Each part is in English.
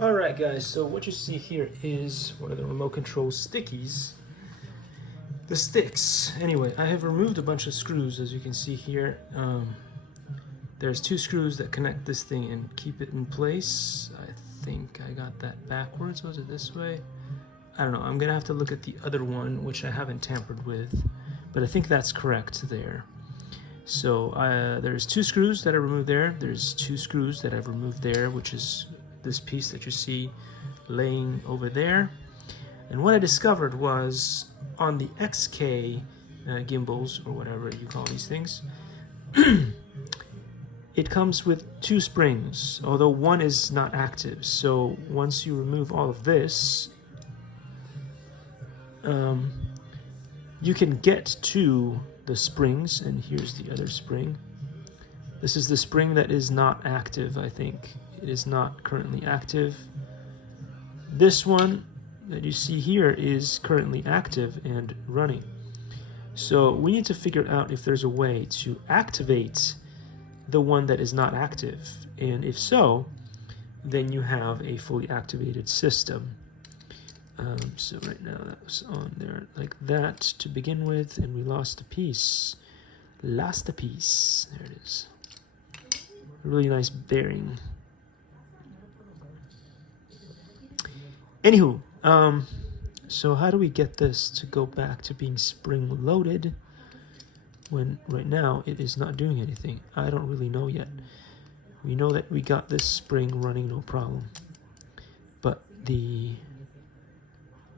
Alright guys, so what you see here is one of the remote control stickies. The sticks. Anyway, I have removed a bunch of screws, as you can see here. There's 2 screws that connect this thing and keep it in place. I think I got that backwards. Was it this way? I don't know. I'm gonna have to look at the other one, which I haven't tampered with, but I think that's correct there. So there's 2 screws that I removed there. There's 2 screws that I've removed there, which is this piece that you see laying over there. And what I discovered was on the XK gimbals, or whatever you call these things, it comes with 2 springs, although one is not active. So once you remove all of this, you can get to the springs, and here's the other spring. This is the spring that is not active, I think. It is not currently active. This one that you see here is currently active and running. So we need to figure out if there's a way to activate the one that is not active. And if so, then you have a fully activated system. So right now that was on there like that to begin with, and we lost a piece. Lost a piece. There it is. A really nice bearing. Anywho, so how do we get this to go back to being spring loaded when right now it is not doing anything? I don't really know yet. We know that we got this spring running no problem, but the,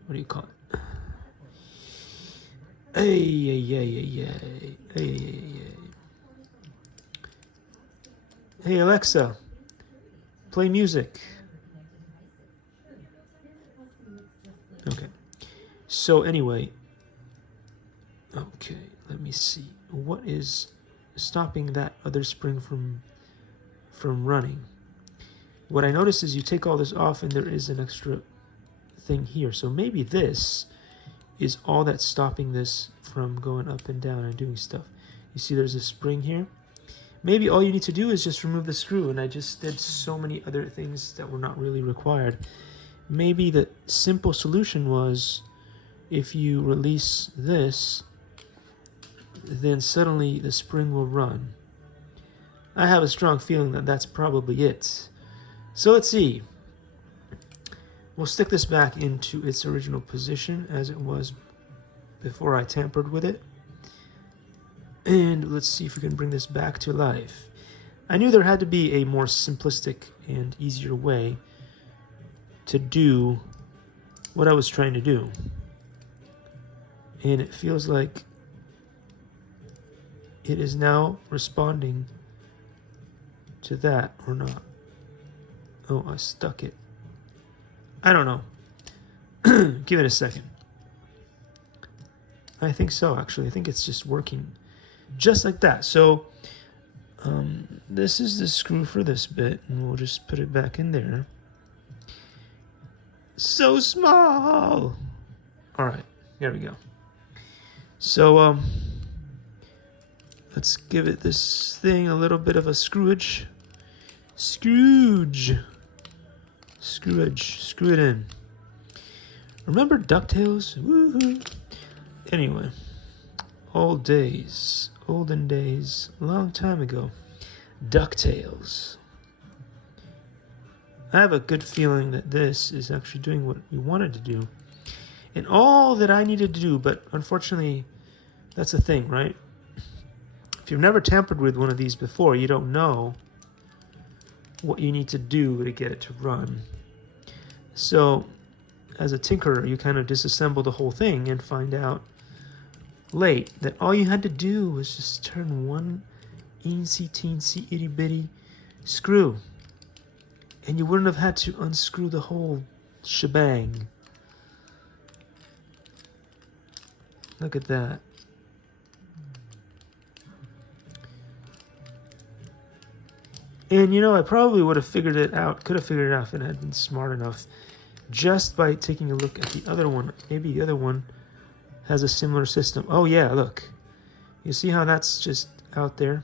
what do you call it? Hey Alexa, play music. Okay, so anyway, okay, let me see. What is stopping that other spring from running? What I notice is you take all this off and there is an extra thing here. So maybe this is all that's stopping this from going up and down and doing stuff. You see there's a spring here. Maybe all you need to do is just remove the screw, and I just did so many other things that were not really required. Maybe the simple solution was if you release this, then suddenly the spring will run. I have a strong feeling that that's probably it. So let's see. We'll stick this back into its original position as it was before I tampered with it. And let's see if we can bring this back to life. I knew there had to be a more simplistic and easier way to do what I was trying to do. And it feels like it is now responding to that or not. Oh, I stuck it. I don't know. Give it a second. I think so, actually. I think it's just working just like that. So this is the screw for this bit, and we'll just put it back in there. So small. All right, here we go. So let's give it this thing a little bit of a screwage. Screw it in. Remember DuckTales? Woohoo! Anyway, olden days, a long time ago. DuckTales. I have a good feeling that this is actually doing what we wanted to do. And all that I needed to do, but unfortunately, that's the thing, right? If you've never tampered with one of these before, you don't know what you need to do to get it to run. So, as a tinkerer, you kind of disassemble the whole thing and find out late that all you had to do was just turn one teensy itty bitty screw, and you wouldn't have had to unscrew the whole shebang. Look at that. And you know, I probably would have figured it out, could have figured it out if it had been smart enough, just by taking a look at the other one. Maybe the other one has a similar system. Oh yeah, look. You see how that's just out there?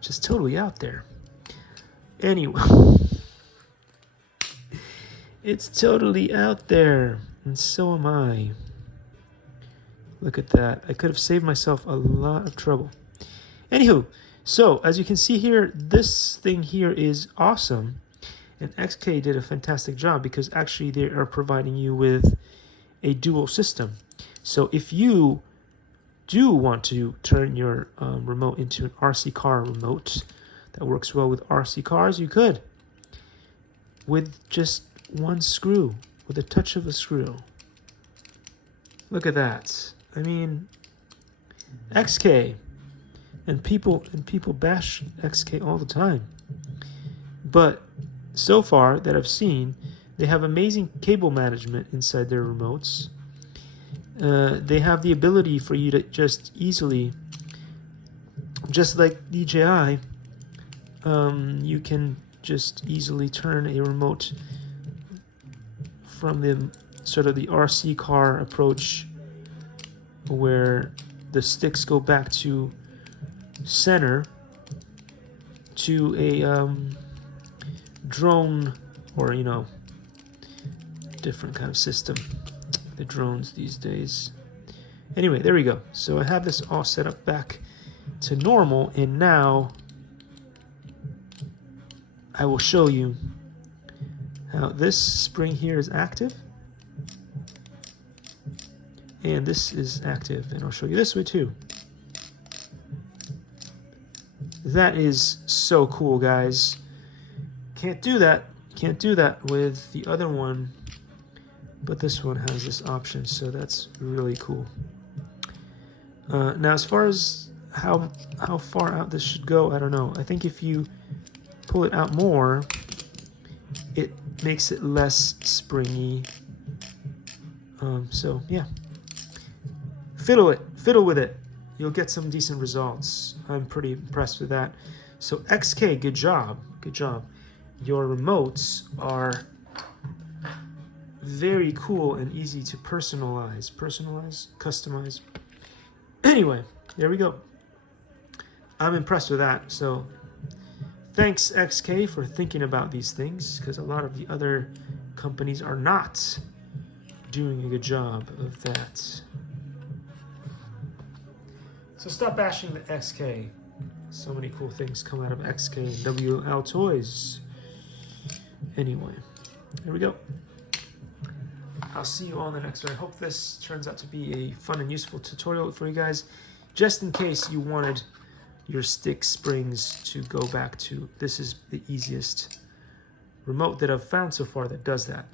Just totally out there. Anyway. It's totally out there, and so am I. Look at that. I could have saved myself a lot of trouble. Anywho, so as you can see here, this thing here is awesome. And XK did a fantastic job because actually they are providing you with a dual system. So if you do want to turn your remote into an RC car remote that works well with RC cars, you could. With just one screw, with a touch of a screw. Look at that. I mean, XK, and people bash XK all the time. But so far that I've seen, they have amazing cable management inside their remotes. They have the ability for you to just easily, just like DJI, you can just easily turn a remote from the sort of the RC car approach where the sticks go back to center to a drone, or you know, different kind of system, the drones these days. Anyway, there we go. So I have this all set up back to normal, and now I will show you how this spring here is active, and this is active, and I'll show you this way too. That is so cool, guys. Can't do that with the other one, but this one has this option, so that's really cool. Now as far as how far out this should go, I don't know. I think if you pull it out more, it makes it less springy. So yeah, fiddle with it. You'll get some decent results. I'm pretty impressed with that. So XK, good job. Your remotes are very cool and easy to personalize, customize. Anyway, there we go. I'm impressed with that. So thanks XK for thinking about these things, because a lot of the other companies are not doing a good job of that. So stop bashing the XK. So many cool things come out of XK and WL Toys. Anyway, here we go. I'll see you all in the next one. I hope this turns out to be a fun and useful tutorial for you guys, just in case you wanted your stick springs to go back to. This is the easiest remote that I've found so far that does that.